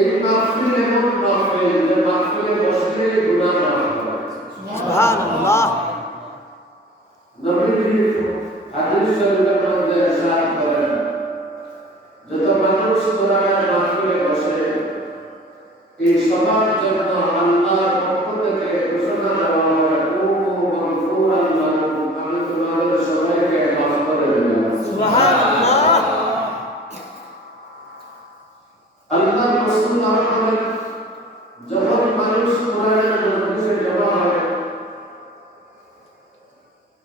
এই মাহফিল এমন মাহফিল যে মাহফিলে বসলে গুনাহ মাফ হয়। সুবহানাল্লাহ। নবীজি হাদিস শরীফের মধ্যে ইরশাদ করেন, যত মানুষ কোরআনের মাহফিলে বসে এই সবার জন্য আল্লাহর পক্ষ থেকে ঘোষণা দেওয়া হয়, কুনু মাগফুরান লাকুম, আমি তোমাদের সবাইকে মাফ করে দিলাম। সুবহানাল্লাহ। আল্লাহর রাসূল বলেন, যখন মানুষ কোরআনের মজলিসে জমা হয়,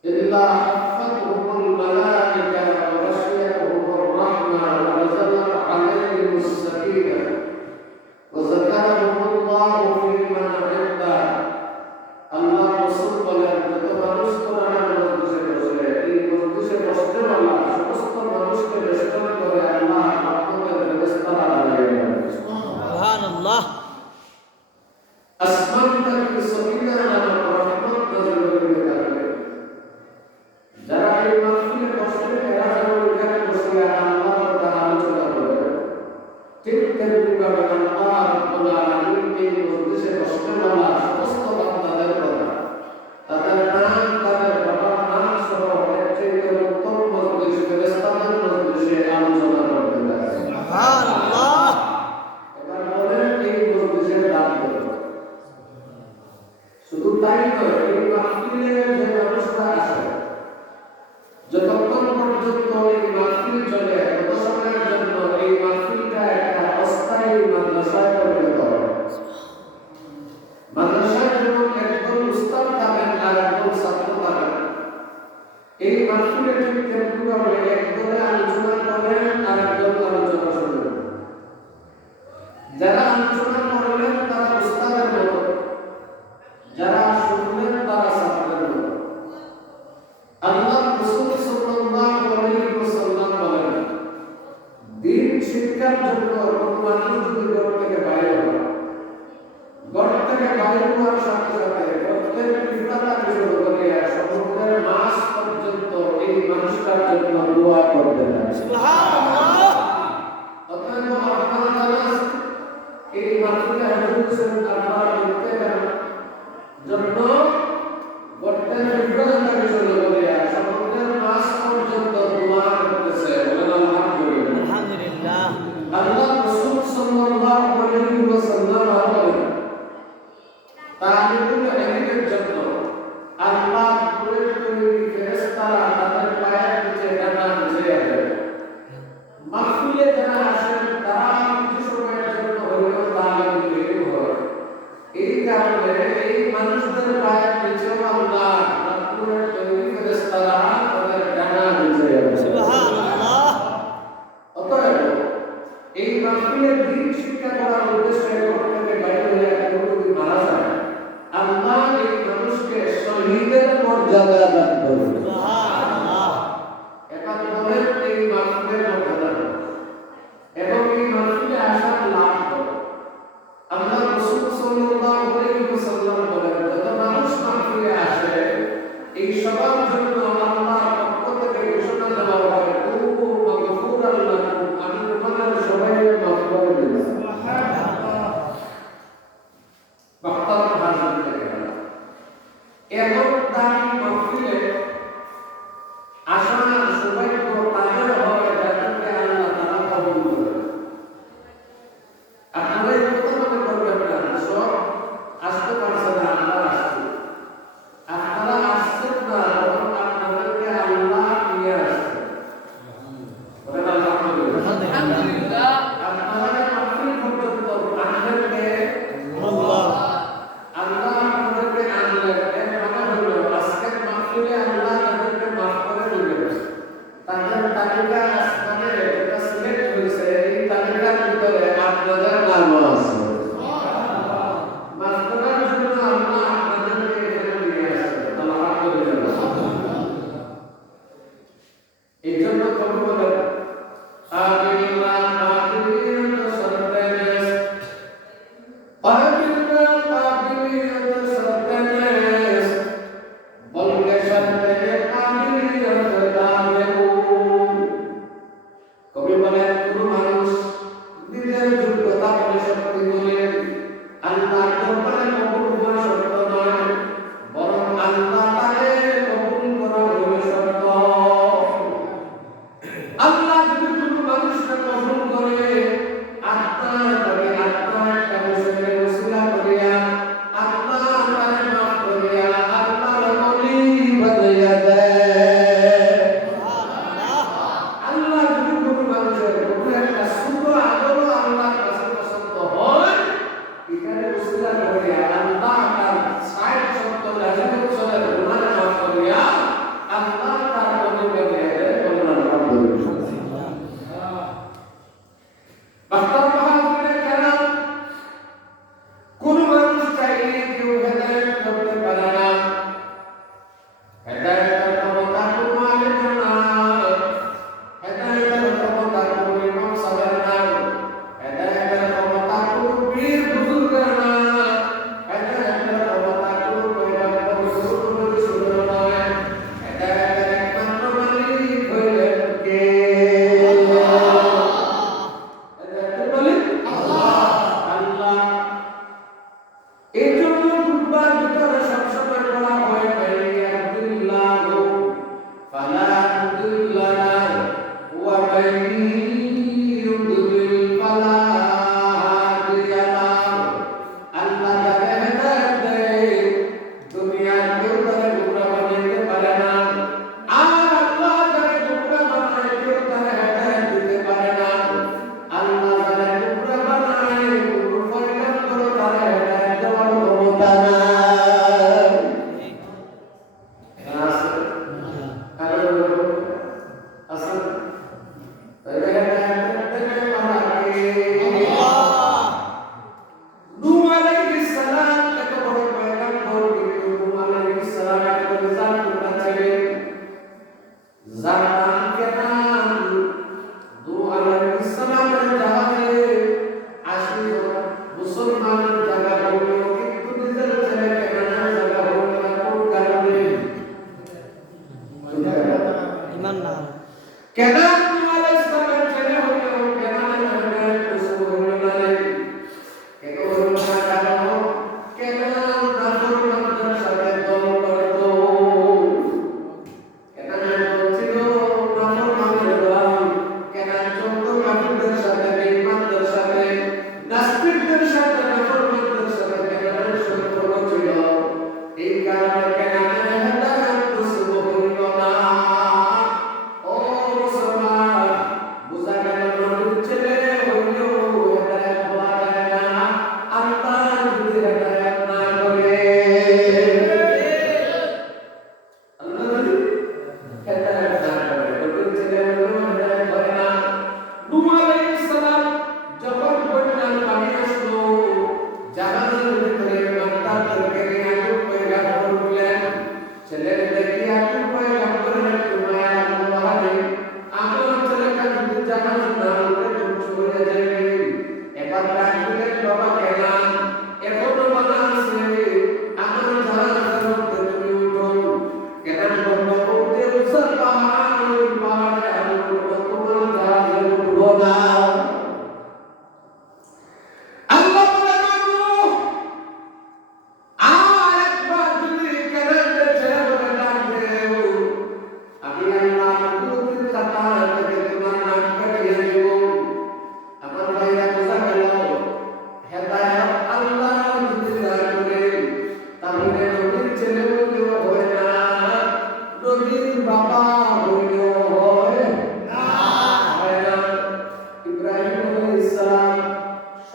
ইল্লা হাফাতুহুমুল মালায়েকা ওয়া গাশিয়াতুহুমুর রাহমা ওয়া নাযালাত আলাইহিmus সাকিনা ওয়া যাকারাহুমুল্লাহু ফী মান ইনদা। আল্লাহ রাসূল বলেন, যত মানুষ কোরআনের মজলিসে বসে, এই মজলিসে বসতে বলা সমস্ত মানুষকে বেষ্টন করে আল্লাহ রহমতের ফেরেশতারা লাগিয়ে দেন। সুবহানাল্লাহ। আসমান থেকে সকিনা নামক রহমত নাযিল হতে থাকে। যারা এই মাহফিলে বসে এরা যেমন এখানে বসে আল্লাহর কথা আলোচনা করে, ঠিক তেমনিভাবে আল্লাহ রাব্বুল আলামিন এই মজলিসে বসতে বলা সমস্ত বান্দাদের কথা, তাদের নাম, তাদের বাবার নাম সহ এর চেয়ে উত্তম মজলিস ফেরেশতাদের মজলিসে আলোচনা করতে থাকে। সুবহানাল্লাহ। এবার বলেন এই মজলিসের দাম কত? শুধু তাই নয়, এই মাহফিলে যে মানুষরা আসে, যতক্ষণ পর্যন্ত এই মাহফিল চলে তত সময়ের জন্য এই মাহফিলটা একটা অস্থায়ী মাদ্রাসায় পরিণত হয়। মাদ্রাসায় যেমন একজন উস্তাদ থাকেন আর একজন ছাত্র থাকেন, এই মাহফিলে ঠিক তেমনিভাবে একজনে আলোচনা করেন আর একজন আলোচনা শুনেন। যারা আলোচনা করলেন তারা উস্তাদের মতো, যারা শুনলেন তারা ছাত্রের মতো। আল্লাহ রাসূল সাল্লাল্লাহু আলাইহি ওয়াসাল্লাম বলেন, দ্বীন শিক্ষার জন্য কোন মানুষ যদি ঘর থেকে বাইরে হয়, ঘর থেকে বাইরে হওয়ার সাথে সাথে প্রত্যেক পিতা শুরু করে সমুদ্রের মাছ পর্যন্ত এই মানুষটার জন্য দোয়া করবেন। সুবহানাল্লাহ। অতএব আপনারা জানেন এই মাহফিলে হাজির হয়েছেন আপনারা দেখতে পারেন জন্য গোটের বিপদে শুরু করে সমুদ্রের মাছ পর্যন্ত দোয়া করতেছে। বলেন আলহামদুলিল্লাহ। আলহামদুলিল্লাহ। আল্লাহ রাসূল সাল্লাল্লাহু আলাইহি ওয়াসাল্লাম বলেন, তালিবুল ইলমের জন্য আল্লাহ পুরো তৈরি ফেরেশতারা তাদের পায়ের নিচে ডানা বিছিয়ে দেন। মাহফিলে যারা আসেন তারা কিছু সময়ের জন্য হলেও তালিবুল ইলম হয়। এই কারণে এই মানুষদের পায়ের নিচেও আল্লাহ পুরো তৈরি ফেরেশতারা তাদের ডানা বিছিয়ে দেন। সুবহানাল্লাহ। অতএব এই মাহফিলের দিন শিক্ষা করার উদ্দেশ্যে ঘর থেকে বাইরে হয়ে কেউ যদি মারা যায়, আল্লাহ এই মানুষকে শহীদের মর্যাদা দান করবেন। সুবহানাল্লাহ। এখন বলেন এই মাহফিলের মর্যাদা এবং এই মাহফিলে আসার লাভ কত? আল্লাহ রাসূল সাল্লাল্লাহু আলাইহি ওয়াসাল্লাম বলেন, যত মানুষ মাহফিলে আসে এই সবার জন্য আল্লাহর পক্ষ থেকে ঘোষণা দেওয়া হয়, কুনু মাগফুরান লাকুম, আমি তোমাদের সবাইকে মাফ করে দিলাম। সুবহানাল্লাহ। বক্তার ভাষণ থেকে এমন দামি মাহফিলে আসার সৌভাগ্য তাদের হয় যাদেরকে আল্লাহ তাআলা কবুল করেন। আপনারা এই কথা মনে করবেন না সব আসতে পারছে না, আমরা আসছি। আপনারা আসছেন না, বরং আপনাদেরকে আল্লাহ নিয়ে আসছেন। বলেন আলহামদুলিল্লাহ। আলহামদুলিল্লাহ। আপনারা এই মাহফিল পর্যন্ত আনলেন আল্লাহ। আল্লাহ আপনাদেরকে আনলেন, এর মানে হলো আজকের মাহফিলে আল্লাহ তাদেরকে মাফ করে দিবেন। তাদের তালিকা আসমানে যেটা সিলেক্ট হয়েছে, এই তালিকার ভিতরে আপনাদের নামও আছে। মাফ করার জন্য আল্লাহ আপনাদেরকে এখানে নিয়ে আসছেন। আলহামদুলিল্লাহ। এই জন্য কবি বলেন, আমিল্লাহ মাহফিলিয়াত সরতেনেস, আমিল্লাহ মাহফিলিয়াত সরতেনেস, বলকে সরতে কামিলিয়াত দামেউ। কবি বলেন, কোন মানুষ নিজের যোগ্যতা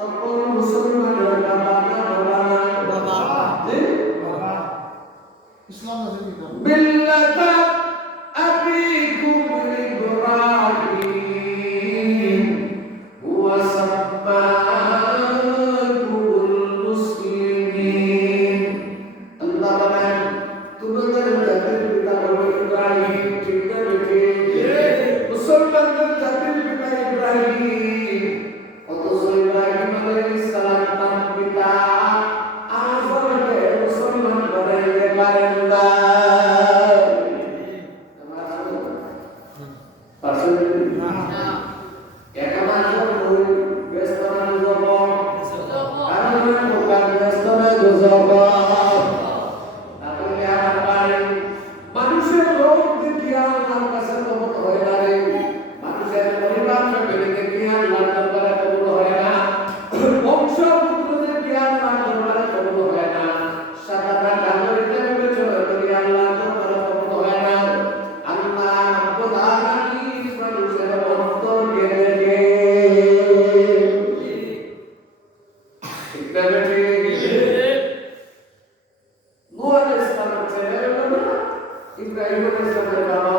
সকল মুসলমানের বাবা না বাবা জি বাবা ইসলাম আছে কি মিল্লাতা আবিকুম ইব্রাহিম ওয়া সাম্মাকুমুল মুসলিমিন। আল্লাহ বলেন তোমাদের জাতির পিতা হলো ইব্রাহিম, ঠিক না বেঠিক? মুসলমানদের জাতির পিতা ইব্রাহিম, অথচ ইব্রাহিম আলাইহিস সালাম তার পিতা আজরকে মুসলমান বানাইতে পারেন না। মানুষের রোগ দেখিয়ে আল্লাহর কাছে কবুল হয় না রে, মানুষের পরিবার ফ্যামিলি দেখিয়ে আল্লাহর দরবারে কবুল হয় না, বংশ পুত্র দেখিয়ে আল্লাহর দরবারে কবুল হয় না, সাদাটা কালো এটা বিবেচনা করি আল্লাহর দরবারে কবুল হয় না। আল্লাহ রাব্বুল আলামিন মানুষের অন্তরকে দেখে, ঠিক না বেঠিক? নূহ আলাইহিস সালামের ছেলে হলো না, ইব্রাহিম আলাইহিস সালামের বাবাও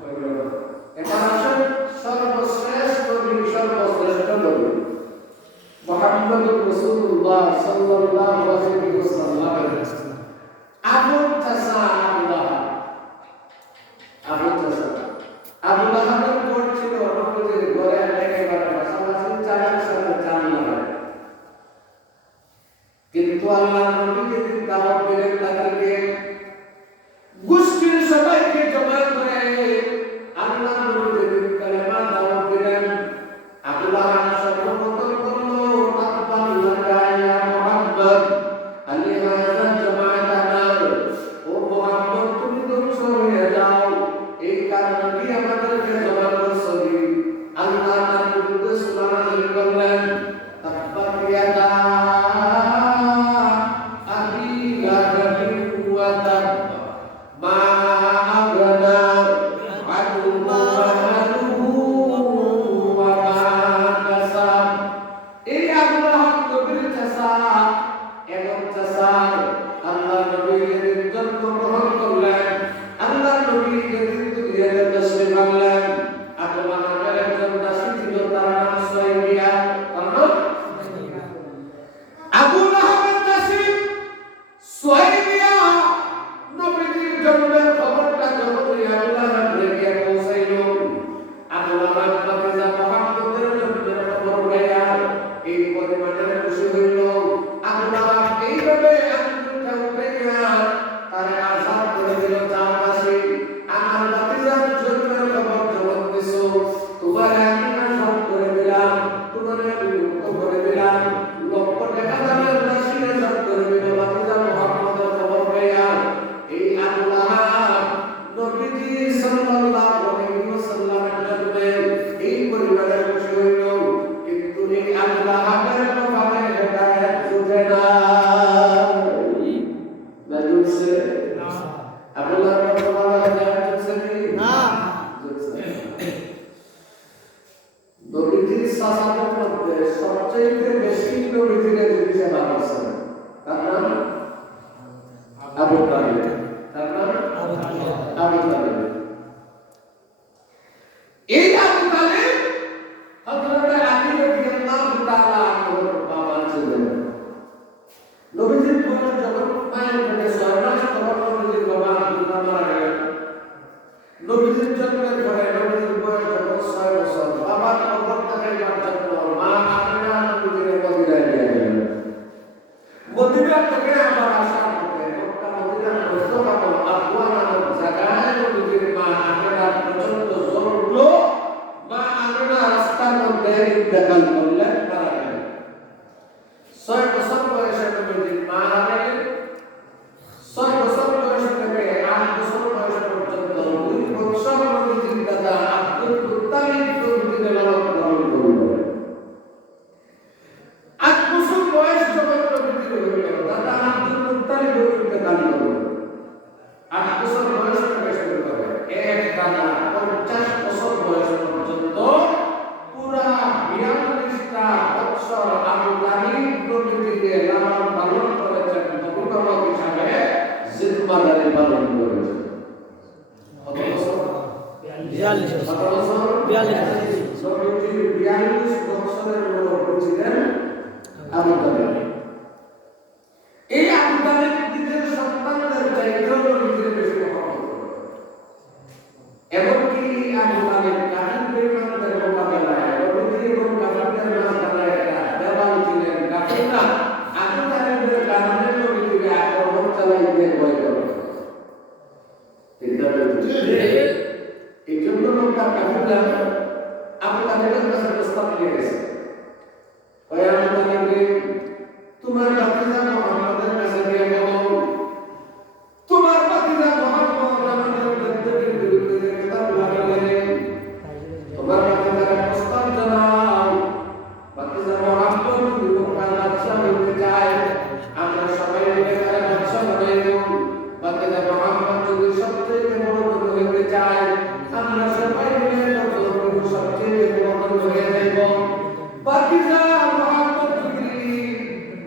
হলো না। এবার আসেন সর্বশ্রেষ্ঠ নবী, সর্বশ্রেষ্ঠ নবী মুহাম্মদুর রাসূলুল্লাহ সাল্লাল্লাহু আলাইহি ওয়াসাল্লাম। আবু লাহাবের ঘর ছিল নবীর ঘরে একেবারে পাশাপাশি, চালার সাথে চাল লাগায়। কিন্তু আল্লাহ নবীকে দিন দাওয়াত দিলেন, তাদেরকে গোষ্ঠীর সবাইকে জমা করে আল্লাহ নবীকে দিন কালেমা দাওয়াত দিলেন। আবু লাহাব সর্বপ্রথম বলল, তাকবাল লাকা ইয়া মুহাম্মদ আলী হাযা জামাআতানা, ও মুহাম্মদ তুমি ধ্বংস হয়ে যাও, এই কারণে কি আমাদেরকে জমা করছো? আল্লাহ তার বিরুদ্ধে সূরা নাযিল করলেন, তাকবাল ইয়াদা দাদা 50 বছর বয়স পর্যন্ত পুরা 42 আবু তালেব। এই আবু তালেব নিজের সন্তানদের চাইতেও নবীকে বেশি মহব্বত করতেন। এমনকি আবু তালেব কাফির বেঈমানদের মোকাবেলায় নবী এবং কাফিরদের মাঝখানে একটা দেওয়াল ছিলেন। কাফিররা আবু তালেবের কারণে নবীকে আক্রমণ চালাইতে ভয় করত। এই জন্য মক্কার কাফিররা আবু তালেবের কাছে প্রস্তাব নিয়ে গেছে, ওই আবু তালেবকে তোমার ভাতিজা মুহাম্মদের কাছে গিয়ে বলো, তোমার ভাতিজা মুহাম্মদ আমাদের দেবদেবীর বিরুদ্ধে যে কথা বলেন, তোমার ভাতিজার প্রস্তাব জানাও। ভাতিজা মুহাম্মদ যদি মক্কার বাদশা হইতে চায়, আমরা সবাই মিলে তার বাদশা বানাই দেব। ভাতিজা মুহাম্মদ যদি সবচেয়ে বড় নবী হইতে চায়, আমরা সবাই মিলে সবচেয়ে বড় নবী হয়ে যাইব। ভাতিজা মুহাম্মদ যদি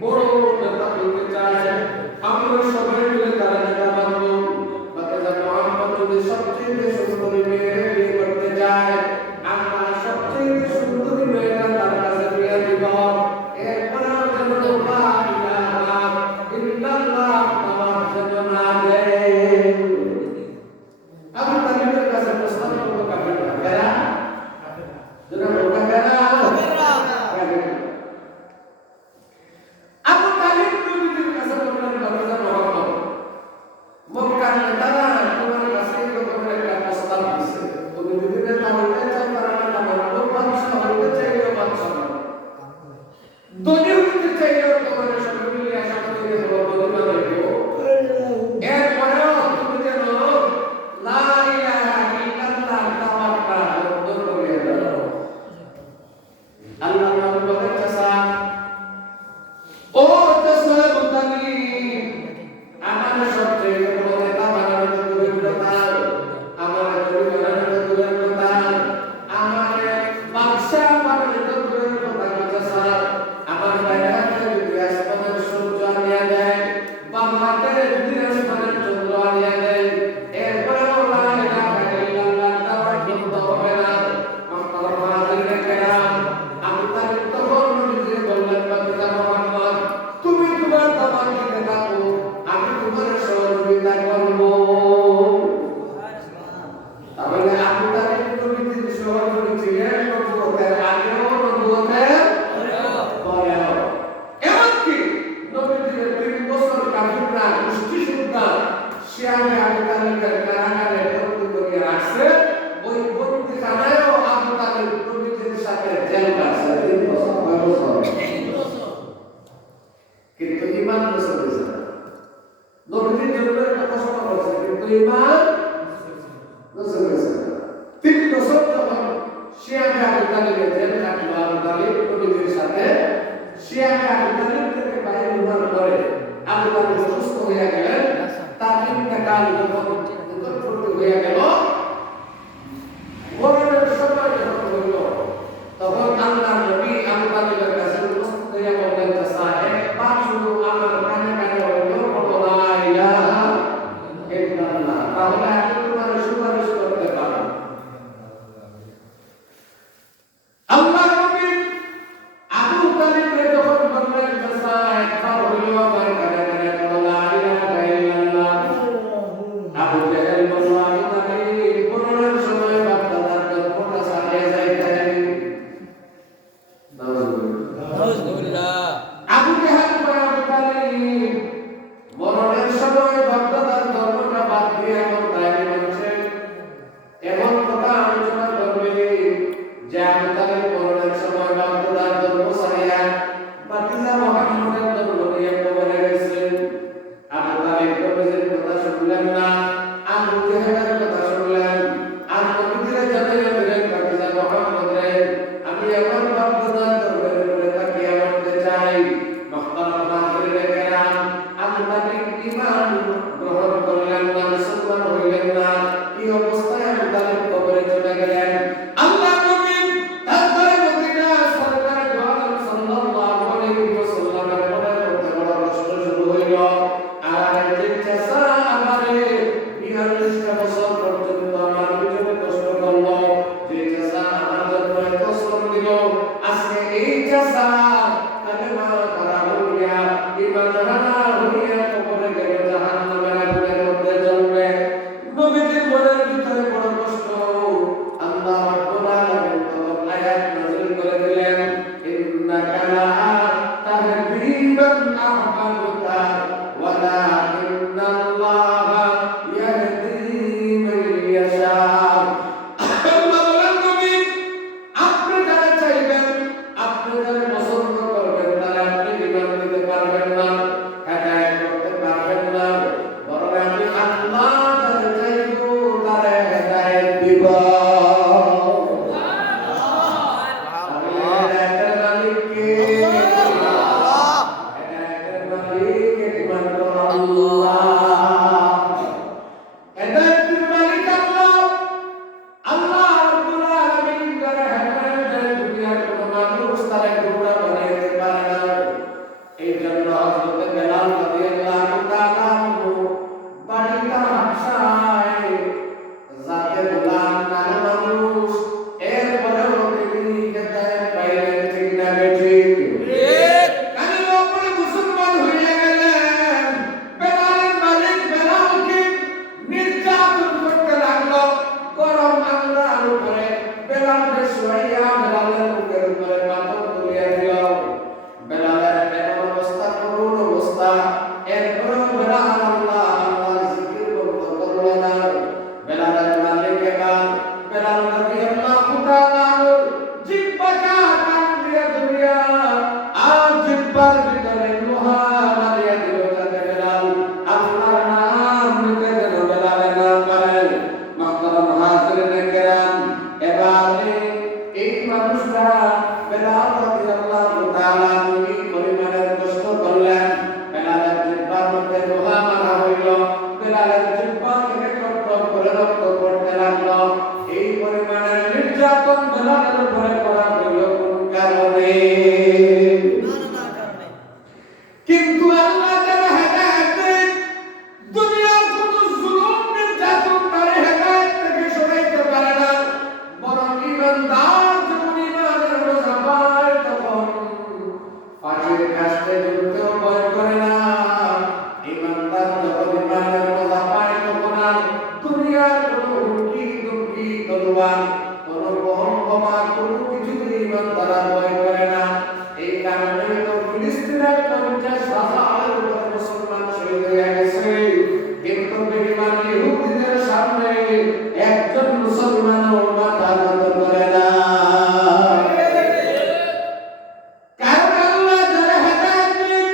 বড় নেতা হইতে চায়, আমরা সবাই মিলে তার নেতা বানব। ভাতিজা মুহাম্মদ যদি সবচেয়ে সুন্দরী মেয়ে বিয়ে করতে চায়, আমরা সবচেয়ে সুন্দরী মেয়েটা তার কাছে বিয়ে দিব। এরপরে যেন লা ইলাহা ইল্লাল্লাহ নামাজ যেন না দেয়। আবু তালেবের কাছে প্রস্তাব করলো কাফিররা, কারা? যারা লোকা কারা? কাফিররা। আবু তালেব নবীর কাছে বললেন, ভাতিজা মুহাম্মদ, মক্কার নেতারা তোমার কাছে এরকম একটা প্রস্তাব দিছে, তুমি যদি নেতা হইতে চাও তারা নেতা বানাবো, বাদশা হইতে চাইলেও বাদশা বানাবো, ধনী হইতে চাইলেও তোমার সঙ্গে মিলে আসা থেকে ধনী বানাইবো। এরপরেও তুমি যেন লা ইলাহা ইল্লাল্লাহ তাওয়াক্কা বন্ধ করে দাও। আল্লাহ নবী বলেন, চাচা, ও চাচা বুতানি, আমার সবচেয়ে বড় নেতা বানানো দূরের কথা, আমার নবী বানানো দূরের কথা, আমার বাদশা বানানো দূরের কথা। চাচা, আমার বাইরে যদি আসমানের সূর্য আনিয়া দেয়, বাম হাতে যদি আসমানের চন্দ্র আনিয়া দেয়, এরপরেও লা ইলাহা ইল্লাল্লাহ তাওয়াক্কুল হবে না। মাহতারাম হাজিরিনে কেরাম, আবু তালেব তখন নবীকে বললেন, ভাতিজা মুহাম্মদ, তুমি তোমার দাওয়াত দিতে থাকো, আমি তোমার সহযোগিতা করব। তাহলে আবু তালেব নবীর সহযোগী ছিলেন নবুয়তের আগেও নবুয়তের পরেও। এমনকি নবীজির 3 বছর কাফিররা গোষ্ঠী সুদ্ধা শিয়ামে আবু তালেবের কারাগারে বন্দী করে রাখছে। ওই বন্দীখানায়ও আবু তালেব নবীজির সাথে জেল কাটছে 3 বছর। কয় বছর? 3 বছর। কিন্তু ঈমান নষ্ট হয়েছে না। নবীজির জন্য একটা কষ্ট হয়েছে, কিন্তু ঈমান নষ্ট হয়েছে না। 3 বছর যখন শিয়ামে আবু তালেবের জেল কাটলো, আবু তালেব নবীজির সাথে শিয়ামে আবু তালেব থেকে বাইরে হওয়ার পরে আবু তালেব সুস্থ হয়ে গেলেন। তার ইন্তেকাল যখন নিকটবর্তী হয়ে গেল, মরণের সময় যখন হইল, তখন আল্লাহ নবী আবু তালেবের কাছে উপস্থিত হয়ে বললেন, চাচা, একবার শুধু আমার কানে কানে হইল বলো লা ইলাহা ইল্লাল্লাহ, তাহলে আমি তোমার সুপারিশ করতে পারব। আল্লাহ নবী আবু তালেবকে যখন বললেন, চাচা, একবার হইল আমার কানে কানে বলো লা ইলাহা ইল্লাল্লাহ, আবু জাহেল বলল, আমি তালেব মরণের সময় বাপ-দাদার জন্মটা ছাড়িয়ে যাইতেন। নাউজুবিল্লাহ। আবু জাহেল কয়, আবু তালেব মরণের সময় বাপ-দাদার ধর্মটা বাদ দিয়ে এখন তাই মানুষের এমন কথা আলোচনা করবে যে আবু তালেব মরণের সময় বাপ-দাদার ধর্ম ছাড়িয়া ভাতিজা মুহাম্মদের ধর্ম নিয়ে কবরে গেছেন। আবু তালেব নবীজির কথা শুনলেন না, আবু জাহেলের কথা শুনলেন। আর নবীজিরে জানাইয়া দিলেন, ভাতিজা মুহাম্মদ রে, আমি আমার বাপ-দাদার ধর্মের উপরে তাকিয়ে মরতে চাই। মাহতারাম হাজিরিনে কেরাম, আবু তালেব ঈমান গ্রহণ করলেন না, মুসলমান হইলেন না। এই অবস্থায় আবু তালেব কবরে চলে গেলেন। আল্লাহ নবী তারপরে মদিনা সরকার দো আলম সাল্লাল্লাহু আলাইহি ওয়াসাল্লামের মনের মধ্যে বড় কষ্ট শুরু হইল। আর যে চাচা আমারে ৪২টা বছর পর্যন্ত আমার পিছনে কষ্ট করলো, যে চাচা আমার জন্য এত শ্রম দিল, আজকে এই চাচা কালেমা কারণে কিন্তু আল্লাহ যারা হেদায়েত দেন দুনিয়ার কোন জুলুম নির্যাতন তার হেদায়েত থেকে সরাইতে পারে না বরং ঈমানদার যখন ঈমানের বোঝা পায় তখন ফাঁসির কাছে ঝুলতেও ভয় করে না ঈমানদার যখন ঈমানের বোঝা পায় তখন আর দুনিয়ার কোন হুমকি দুমকি তলোয়ার কোন বোমা কোনো কিছুতে ঈমানদার আর ভয় করে না এই কারণে তো ফিলিস্তিনের 50,000 উপর মুসলমান শহীদ হয়ে গেছে কিন্তু বেঈমান ইহুদিদের সামনে একজন মুসলমানও মাথা নত করে না কারণ আল্লাহ যারা হেদায়েত দেন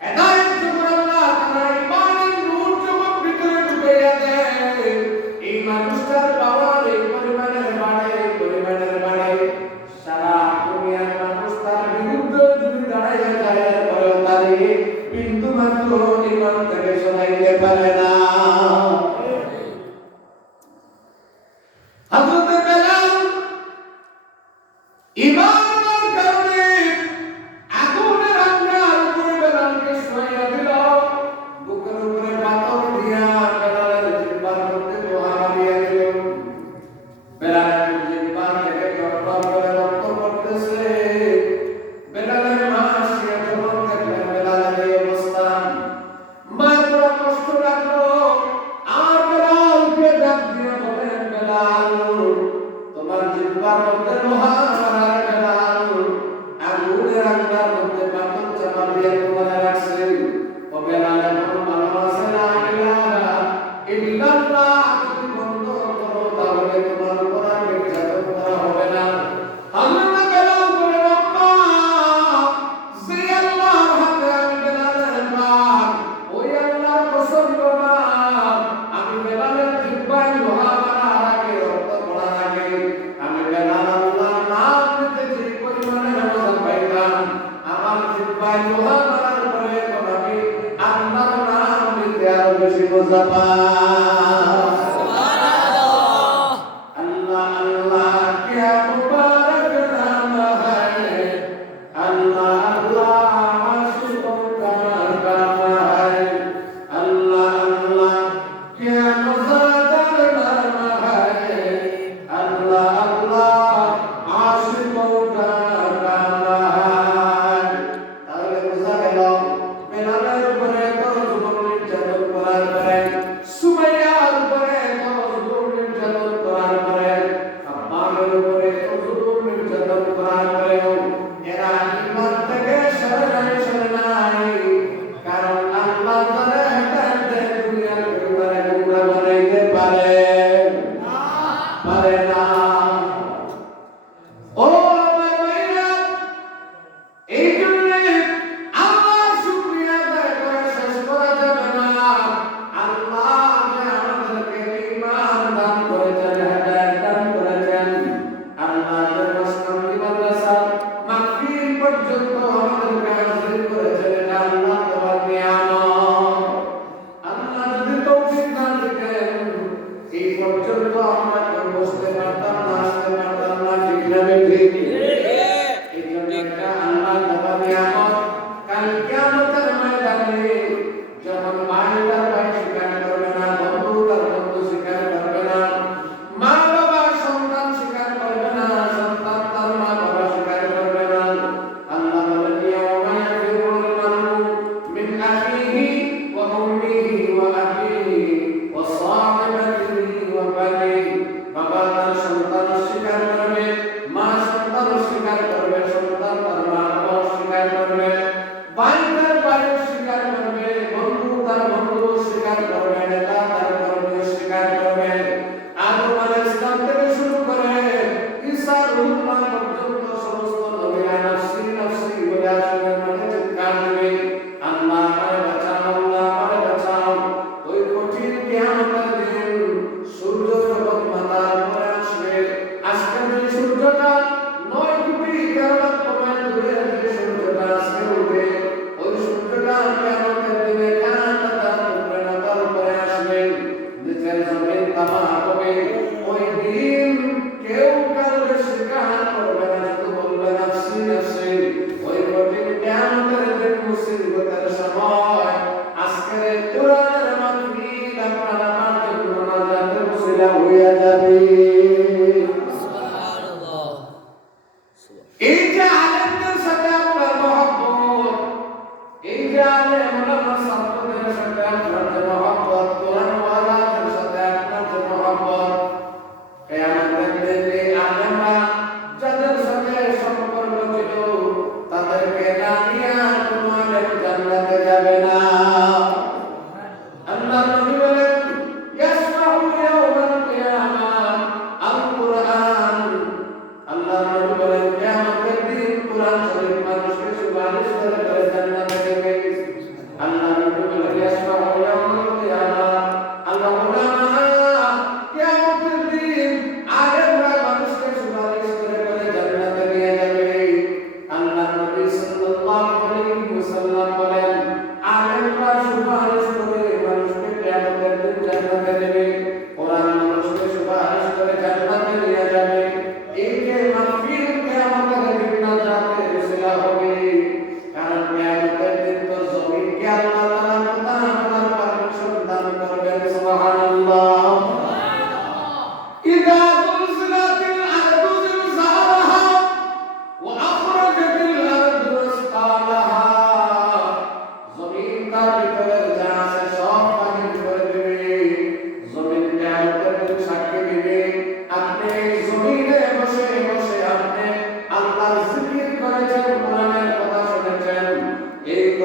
হেদায়েত যখন আল্লাহ তাআলা ঈমানের নূর যখন ভিতরে ঢুকাইয়া দেয় এই মানুষটার পাওয়ার এই পরিমাণের বাড়ে সারা দুনিয়ার মানুষ তার বিরুদ্ধে যদি দাঁড়াইয়া যায় এরপরেও তাকে বিন্দু মাত্র ঈমান থেকে সরাইতে পারে না হযরত বেলাল ঈমানের কারণে আগুনের আঙ্গার উপরে বেলালকে শোয়াইয়া দিল বুকের উপরে পাথর দিয়া বেলালের জিহ্বার মধ্যে লোহা মারিয়া দিল বেলালের জিহ্বা থেকে টপটপ করে রক্ত পড়তেছে বেলালের মা আসিয়া যখন দেখলেন বেলালের এই অবস্থা মা বড় কষ্ট লাগলো আর বেলালকে ডাক দিয়ে বলেন বেলাল তোমার জিহ্বার মধ্যে লোহা মারার বেলাল আগুনের আঙ্গার মধ্যে পাথর চাপা দিয়ে তোমার রাখছে ও বেলাল এখন ভালো আছে না ইলাহা ইল্লাল্লাহ যদি বন্ধ করো তাহলে তোমার উপর আর নির্যাতন করা হবে না আল্লাহ বেলাল বলে আম্মা যে আল্লাহর হাতে আমি বেলালের প্রাণ ওই আল্লাহর কসম বাবা আমি বেলালের জিহ্বায় লোহা মারার আগে রক্ত পড়ার আগে আমি বেলাল আল্লাহর নাম নিতে যে পরিমাণে মজা পাইতাম আমার জিহ্বায় লোহা মারার পরে এখন আমি আল্লাহর নাম নিতে আরো বেশি মজা পাই अल्लाह अल्लाह क्या मुबारक नाम है अल्लाह अल्लाह आशिकों का काम है अल्लाह अल्लाह क्या मज़ेदार नाम है अल्लाह अल्लाह आशिकों का काम है তাহলে বোঝা গেল বেলালের উপরে তো জুলুম নির্যাতন করার পরে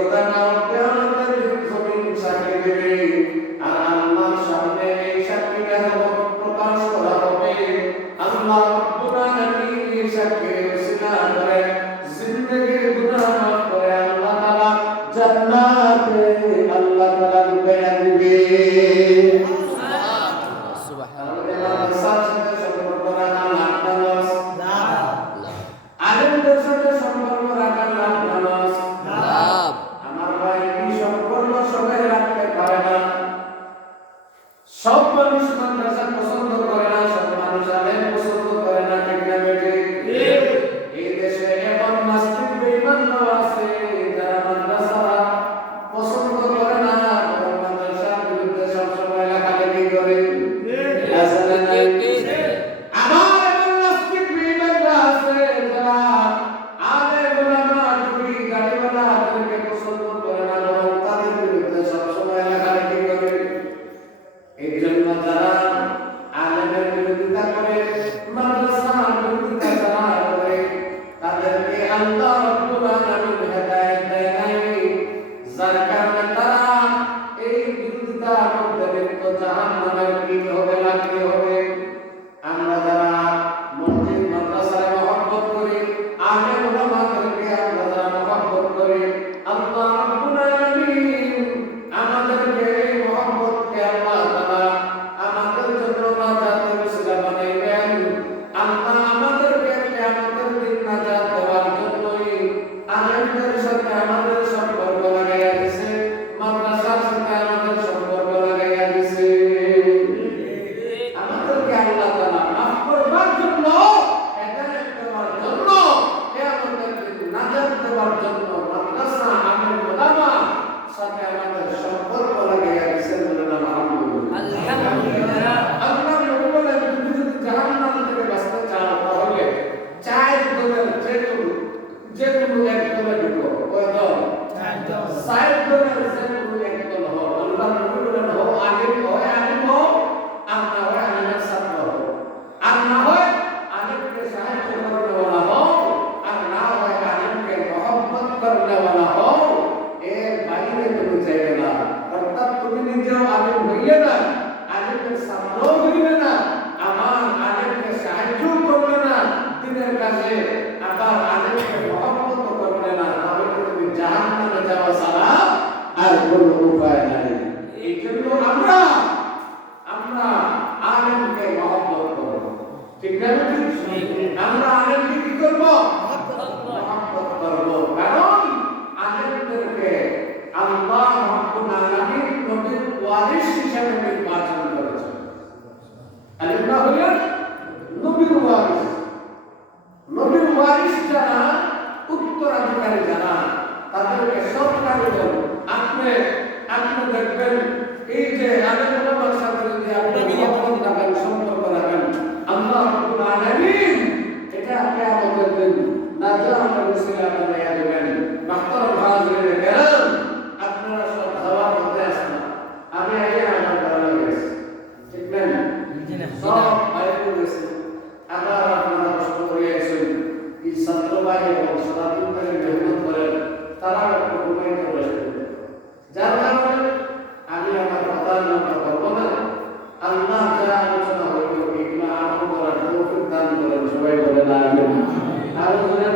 কথাটা কিয়ামতের দিন জমিন সাক্ষী দেবে আর আল্লাহর সামনে এই সাক্ষীটা প্রকাশ করা হবে আল্লাহ রাব্বুল আলামিন এই সাক্ষীর ওসিলা করে জিন্দেগির গুনাহ মাফ করে আল্লাহ তাআলা জান্নাতে আল্লাহ তাআলা ঢুকাইয়া দিবে সুবহানাল্লাহ সাথে সম্পর্ক রাখা লাভ আলেমদের সাথে সম্পর্ক রাখা লাভ আমার ভাই এই সম্পর্ক সবাই রাখতে পারে না সব মানুষ মাদ্রাসা পছন্দ করে না সব মানুষ আলেম পছন্দ করে না ঠিক না বেঠিক এই দেশে এমন নাস্তিক বেঈমান আছে যারা মাদ্রাসা পছন্দ করে না বরং মাদ্রাসার বিরুদ্ধে সবসময় লেখালেখি করে আমার এমন নাস্তিক বেঈমানরা আছে যারা আলেম ওলামা টুপি গাড়িওয়ালাদেরকে পছন্দ করে না বরং তাদের বিরুদ্ধে সবসময় লেখালেখি করে এই জন্য যারা আলেমের বিরোধিতা করে মাদ্রাসার বিরোধিতা যারা করে তাদেরকে আল্লাহ রাব্বুল আলামিন হেদায়েত দেয় নাই যার কারণে তারা এই বিরোধিতার মধ্যে লিপ্ত জাহান্নামের কীট হবে লাকড়ি হবে আমরা যারা মসজিদ মাদ্রাসার মহব্বত করি আলেম ওলামাদেরকে আমরা যারা মহব্বত করি আল্লাহ রাব্বুল আলামিন আমাদেরকে এই মহব্বতকে আল্লাহ তাআলা আমাদের জন্য নাজাতের ওসিলা বানাইবেন আল্লাহ আমাদেরকে কিয়ামতের দিন নাজাত দেওয়ার জন্যই আলেমদের সাথে আমাদের সম্পর্ক লাগাইয়া দিয়েছে মাদ্রাসার সাথে আমাদের সম্পর্ক লাগাইয়া দিয়েছে আমাদেরকে আল্লাহ তাআলা মাফ করবার জন্য হেদায়েত দেওয়ার জন্য কিয়ামতের দিন নাজাত দেওয়ার জন্য মাদ্রাসা আলেম ওলামা সাথে আমাদের সম্পর্ক লাগাইয়া দিয়েছেন বলেন আলহামদুলিল্লাহ আল্লাহ নবী বলেন তুমি যদি জাহান্নাম থেকে বাঁচতে চাও তাহলে চার দলের যে কোনো এক দলে ঢুকো ওই দল চার দলের যে কোনো এক দল হও আল্লাহ নবী বলেন হও আলেম হও আর না হয় আলেমের ছাত্র হও আর না হয় আলেমকে সাহায্য করনে वाला হও আর না হয় আলেমকে মহব্বত করনে वाला হও এর বাইরে তুমি যাইবে না অর্থাৎ তুমি নিজেও আলেম হইলে না আলেমের ছাত্র হইলে না আমার আলেমকে সাহায্য করবে না দিনের কাজে আবার আলেমকে মহব্বত করবে না তাহলে তুমি জাহান্নামে যাওয়া ছাড়া আর কোনো উপায় নাই এই জন্য আমরা আলেমকে মহব্বত করব ঠিক না আমরা আলেমকে কি করব মহব্বত করব কারণ আলেমদেরকে আল্লাহ রাব্বুল আলামিন নবীর ওয়ারিস হিসেবে নির্বাচন করেছেন আলেমরা হলেন নবীর ওয়ারিস যারা উত্তরাধিকারী যারা তাদেরকে সরকারি দল আপনি দেখবেন এই যে আলেম ওলামার সাথে যদি আপনি মহব্বত রাখেন সম্পর্ক রাখেন আল্লাহ রাব্বুল আলামিন এটা কিয়ামতের দিন নাজাতের ওসিলা বানাইয়া দিবেন মাহতারাম হাজিরিন কেরাম আপনারা সব দাওয়াত হতে আসেন আমি আইয়া আমার দাঁড়া গেছি ঠিক না সব বাইরে গেছে আবার আপনারা কষ্ট করে আসেন এই ছাত্র ভাই এবং সারাদিন ধরে মেহনত করেন তারা একটু ঘুমাইতে বসে যার কারণে আমি আমার কথা লম্বা করব না আল্লাহ যা আলোচনা হইল এগুলো আমল করার তৌফিক দান করেন সবাই বলে না আর বলে